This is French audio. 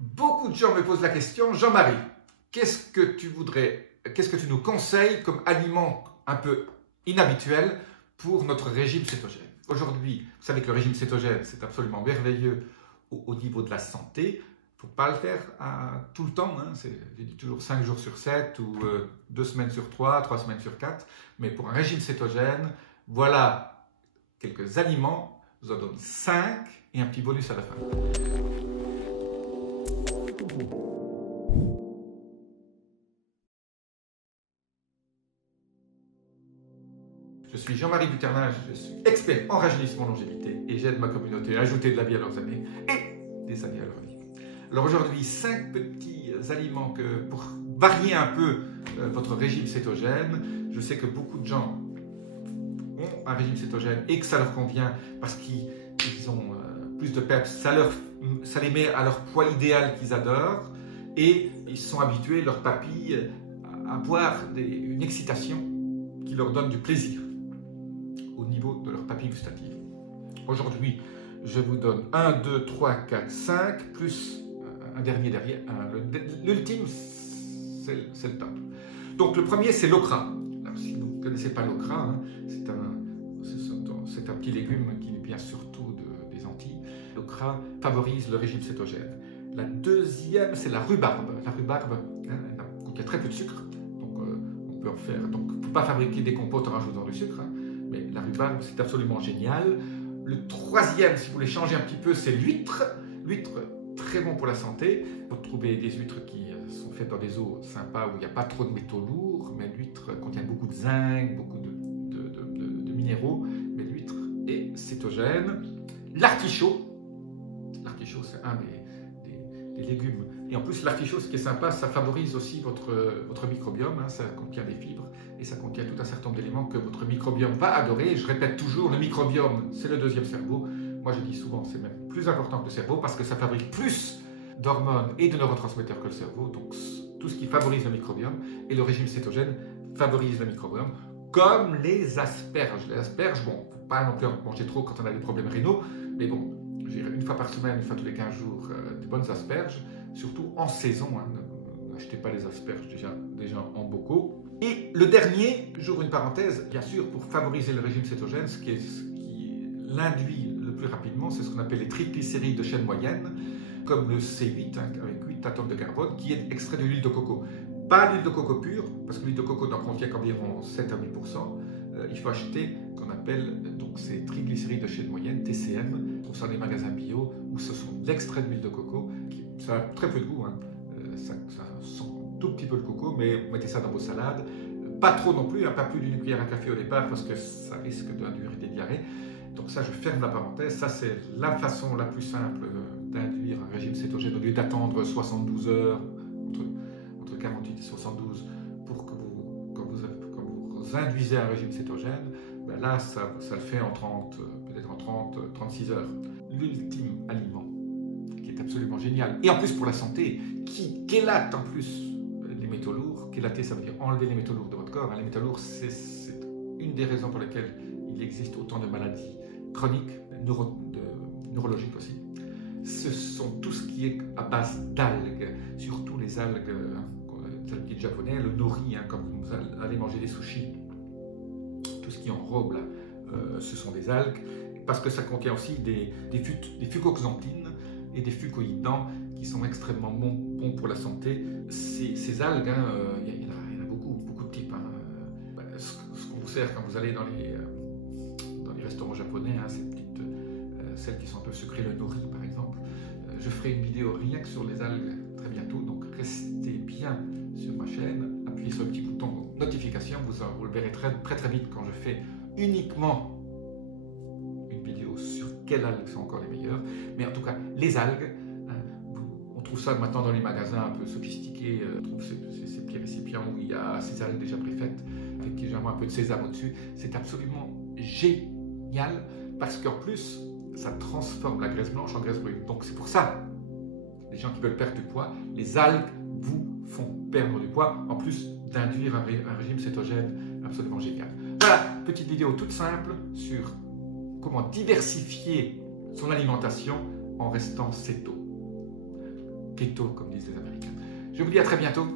Beaucoup de gens me posent la question, Jean-Marie, qu'est-ce que tu nous conseilles comme aliment un peu inhabituel pour notre régime cétogène? Aujourd'hui, vous savez que le régime cétogène, c'est absolument merveilleux au niveau de la santé. Il ne faut pas le faire tout le temps, hein. Je dis toujours 5 jours sur 7 ou 2 semaines sur 3, 3 semaines sur 4. Mais pour un régime cétogène, voilà quelques aliments. Je vous en donne 5 et un petit bonus à la fin. Je suis Jean-Marie Buternage, je suis expert en rajeunissement longévité et j'aide ma communauté à ajouter de la vie à leurs années et des années à leur vie. Alors aujourd'hui, 5 petits aliments pour varier un peu votre régime cétogène. Je sais que beaucoup de gens ont un régime cétogène et que ça leur convient parce qu'ils ont plus de peps, ça les met à leur poids idéal qu'ils adorent et ils sont habitués, leurs papilles, à avoir une excitation qui leur donne du plaisir au niveau de leur papille gustative. Aujourd'hui, je vous donne 1, 2, 3, 4, 5, plus un dernier derrière. L'ultime, c'est le top. Donc le premier, c'est l'okra. Si vous ne connaissez pas l'okra, hein, c'est un petit légume qui vient surtout des Antilles. L'okra favorise le régime cétogène. La deuxième, c'est la rhubarbe. La rhubarbe, hein, elle contient très peu de sucre. Donc on peut en faire. Donc il ne faut pas fabriquer des compotes en rajoutant du sucre. Hein, mais la rhubarbe, c'est absolument génial. Le troisième, si vous voulez changer un petit peu, c'est l'huître. L'huître, très bon pour la santé. Vous trouvez des huîtres qui sont faites dans des eaux sympas où il n'y a pas trop de métaux lourds, mais l'huître contient beaucoup de zinc, beaucoup de minéraux, mais l'huître est cétogène. L'artichaut. L'artichaut, c'est un des légumes. Et en plus, l'artichaut, ce qui est sympa, ça favorise aussi votre microbiome. Hein, ça contient des fibres et ça contient tout un certain nombre d'éléments que votre microbiome va adorer. Je répète toujours, le microbiome, c'est le deuxième cerveau. Moi, je dis souvent, c'est même plus important que le cerveau parce que ça fabrique plus d'hormones et de neurotransmetteurs que le cerveau. Donc, tout ce qui favorise le microbiome et le régime cétogène favorise le microbiome, comme les asperges. Les asperges, bon, faut pas non plus en manger trop quand on a des problèmes rénaux, mais bon, je dirais une fois par semaine, une fois tous les 15 jours, des bonnes asperges, surtout en saison. Hein, n'achetez pas les asperges déjà en bocaux. Et le dernier, j'ouvre une parenthèse, bien sûr, pour favoriser le régime cétogène, ce qui l'induit le plus rapidement, c'est ce qu'on appelle les triglycérides de chaîne moyenne, comme le C8, hein, avec 8 atomes de carbone, qui est extrait de l'huile de coco. Pas l'huile de coco pure, parce que l'huile de coco n'en contient qu'environ 7 à 8%. Il faut acheter qu'on appelle donc ces triglycérides de chaîne moyenne, TCM. On trouve ça dans les magasins bio, où ce sont l'extrait d'huile de coco. Ça a très peu de goût, hein. Ça sent un tout petit peu le coco, mais vous mettez ça dans vos salades. Pas trop non plus, hein, pas plus d'une cuillère à café au départ, parce que ça risque d'induire des diarrhées. Donc ça, je ferme la parenthèse. Ça, c'est la façon la plus simple d'induire un régime cétogène, au lieu d'attendre 72 heures, entre 48 et 72, pour que quand vous induisez un régime cétogène, ben là, ça le fait en 30, peut-être en 30, 36 heures. L'ultime aliment, qui est absolument génial, et en plus pour la santé, qui chélate en plus les métaux lourds. Chélater, ça veut dire enlever les métaux lourds de votre corps. Les métaux lourds, c'est une des raisons pour lesquelles il existe autant de maladies chroniques, neurologiques aussi. Ce sont tout ce qui est à base d'algues, surtout les algues japonais, le nori, hein, comme vous allez manger des sushis, tout ce qui enrobe là, ce sont des algues, parce que ça contient aussi des fucoxanthines et des fucoïdants qui sont extrêmement bons pour la santé. Ces algues, hein, il y en a beaucoup de types. Hein. Ce qu'on vous sert quand vous allez dans les restaurants japonais, hein, celles qui sont un peu sucrées, le nori par exemple. Je ferai une vidéo rien que sur les algues très bientôt, donc restez bien sur ma chaîne, appuyez sur le petit bouton notification, vous le verrez très vite quand je fais uniquement une vidéo sur quelles algues sont encore les meilleures. Mais en tout cas, les algues, on trouve ça maintenant dans les magasins un peu sophistiqués, on trouve ces petits récipients où il y a ces algues déjà préfaites, avec légèrement un peu de sésame au-dessus. C'est absolument génial, parce qu'en plus, ça transforme la graisse blanche en graisse brune. Donc c'est pour ça, les gens qui veulent perdre du poids, les algues vous font perdre du poids, en plus d'induire un régime cétogène absolument génial. Voilà, petite vidéo toute simple sur comment diversifier son alimentation en restant céto. keto, comme disent les Américains. Je vous dis à très bientôt.